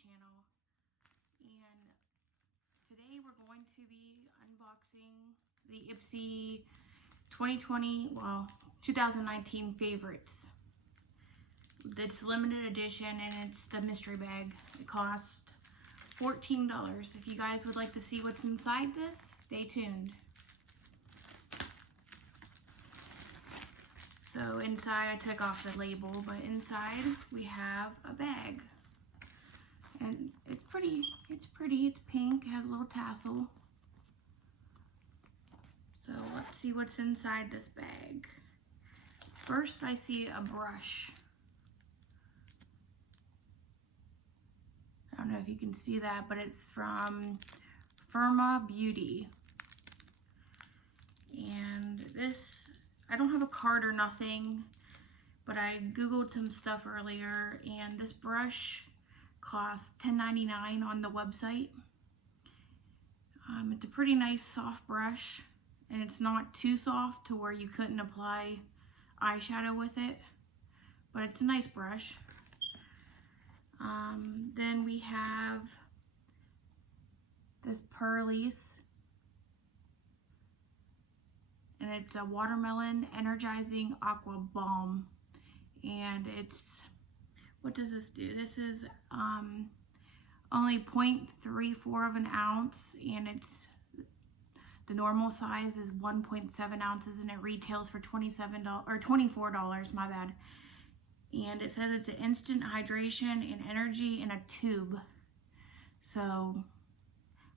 channel, and today we're going to be unboxing the Ipsy 2019 favorites. It's limited edition and it's the mystery bag. It cost $14. If you guys would like to see what's inside this, stay tuned. So inside, I took off the label, but inside we have a bag. And it's pretty, it's pink, it has a little tassel. So let's see what's inside this bag. First, I see a brush. I don't know if you can see that, but it's from Firma Beauty. And this, I don't have a card or nothing, but I googled some stuff earlier, and this brush costs $10.99 on the website. It's a pretty nice soft brush, and it's not too soft to where you couldn't apply eyeshadow with it, but it's a nice brush. Then we have this Pūrlisse, and it's a watermelon energizing Aqua Balm, and it's, what does this do? This is only 0.34 of an ounce, and it's, the normal size is 1.7 ounces, and it retails for $27 or $24, my bad. And it says it's an instant hydration and energy in a tube. So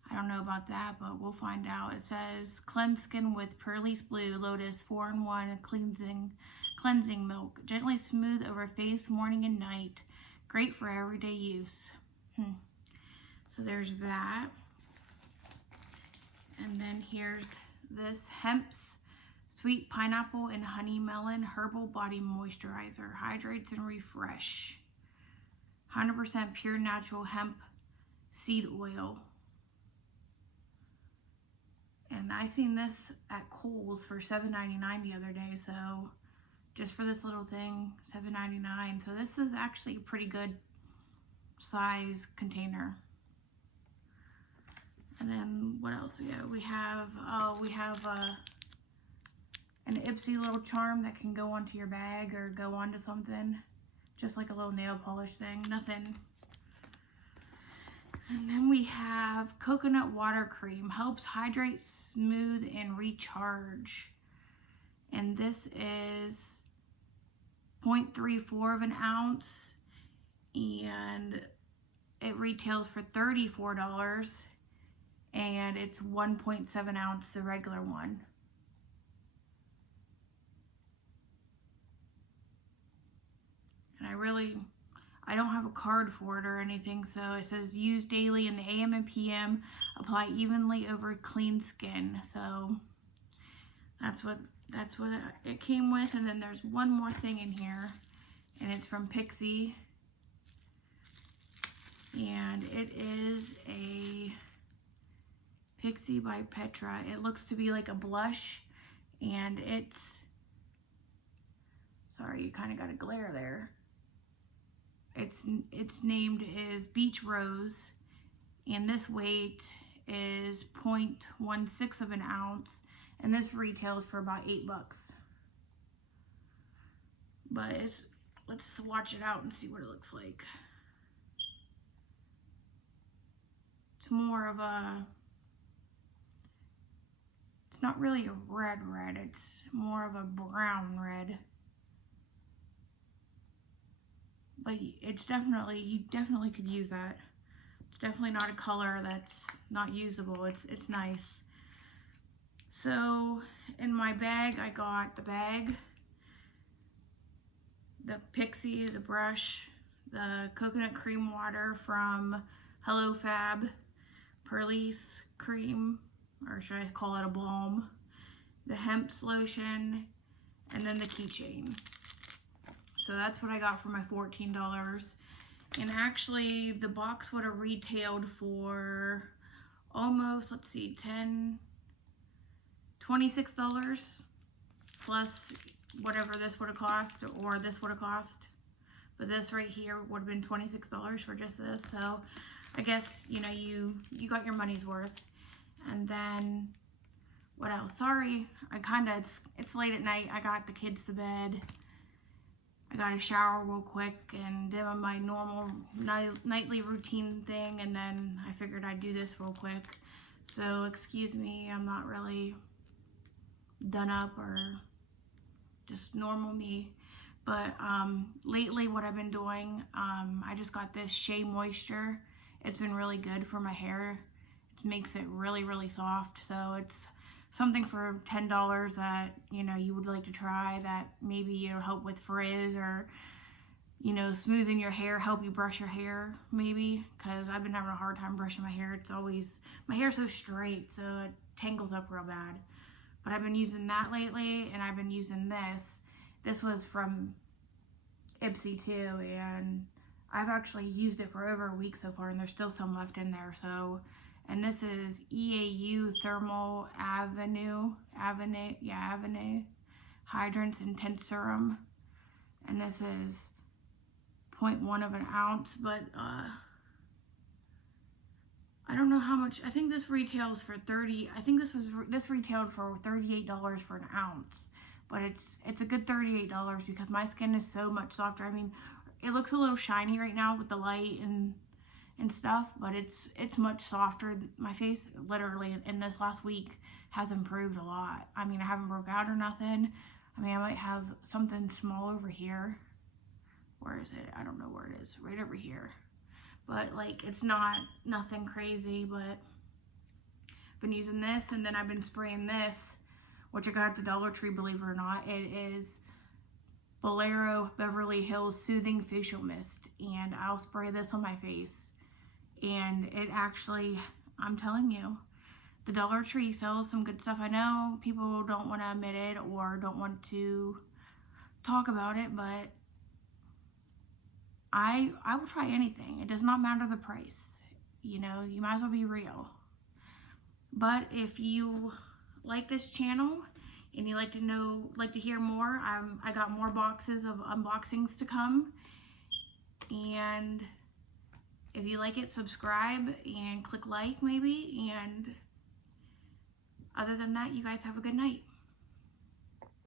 I don't know about that, but we'll find out. It says cleanse skin with Pūrlisse Blue Lotus 4-in-1 cleansing milk. Gently smooth over face morning and night. Great for everyday use. So there's that. And then here's this Hemps Sweet Pineapple and Honey Melon Herbal Body Moisturizer. Hydrates and refresh. 100% pure natural hemp seed oil. And I seen this at Kohl's for $7.99 the other day, so just for this little thing, $7.99. So this is actually a pretty good size container. And then what else we have? We have an Ipsy little charm that can go onto your bag or go onto something, just like a little nail polish thing. Nothing. And then we have Coconut Water Cream. Helps hydrate, smooth, and recharge. And this is 0.34 of an ounce. And it retails for $34. And it's 1.7 ounce, the regular one. And I don't have a card for it or anything, so it says use daily in the AM and PM, apply evenly over clean skin. So that's what it came with. And then there's one more thing in here, and it's from Pixi, and it is a Pixi by Petra. It looks to be like a blush, and it's, sorry, you kind of got a glare there. It's named is BeachRose, and this weight is 0.16 of an ounce, and this retails for about $8. But let's swatch it out and see what it looks like. It's more of a, it's not really a red, it's more of a brown red. But it's definitely, you definitely could use that. It's definitely not a color that's not usable. It's nice. So in my bag, I got the bag, the Pixi, the brush, the coconut cream water from Hello Fab, Pūrlisse cream, or should I call it a balm, the Hemps lotion, and then the keychain. So that's what I got for my $14. And actually the box would have retailed for almost, let's see, $26 plus whatever this would have cost, or this would have cost. but this right here would have been $26 for just this. So I guess, you know, you got your money's worth. And then what else? Sorry, it's late at night. I got the kids to bed. I got a shower real quick and did my normal nightly routine thing, and then I figured I'd do this real quick. So excuse me, I'm not really done up or just normal me. But lately what I've been doing, I just got this Shea Moisture. It's been really good for my hair. It makes it really, really soft. So it's something for $10 that, you know, you would like to try, that maybe it'll help with frizz or, you know, smoothing your hair, help you brush your hair maybe, because I've been having a hard time brushing my hair. It's always, my hair's so straight, so it tangles up real bad. But I've been using that lately, and I've been using this. This was from Ipsy too, and I've actually used it for over a week so far, and there's still some left in there. So, and this is EAU Thermale Avène Hydrance Intense Serum, and this is 0.1 of an ounce, but I don't know how much. I think this retails for this retailed for $38 for an ounce, but it's a good $38 because my skin is so much softer. I mean, it looks a little shiny right now with the light and stuff, but it's much softer. My face literally in this last week has improved a lot. I mean, I haven't broke out or nothing. I mean, I might have something small over here. Where is it? I don't know where it is. Right over here. But like, it's nothing crazy, but I've been using this, and then I've been spraying this, which I got at the Dollar Tree, believe it or not. It is Bolero Beverly Hills Soothing Facial Mist, and I'll spray this on my face. And it actually, I'm telling you, the Dollar Tree sells some good stuff. I know people don't want to admit it or don't want to talk about it, but I will try anything. It does not matter the price. You know, you might as well be real. But if you like this channel and you like to hear more, I got more boxes of unboxings to come. And if you like it, subscribe and click like maybe. And other than that, you guys have a good night.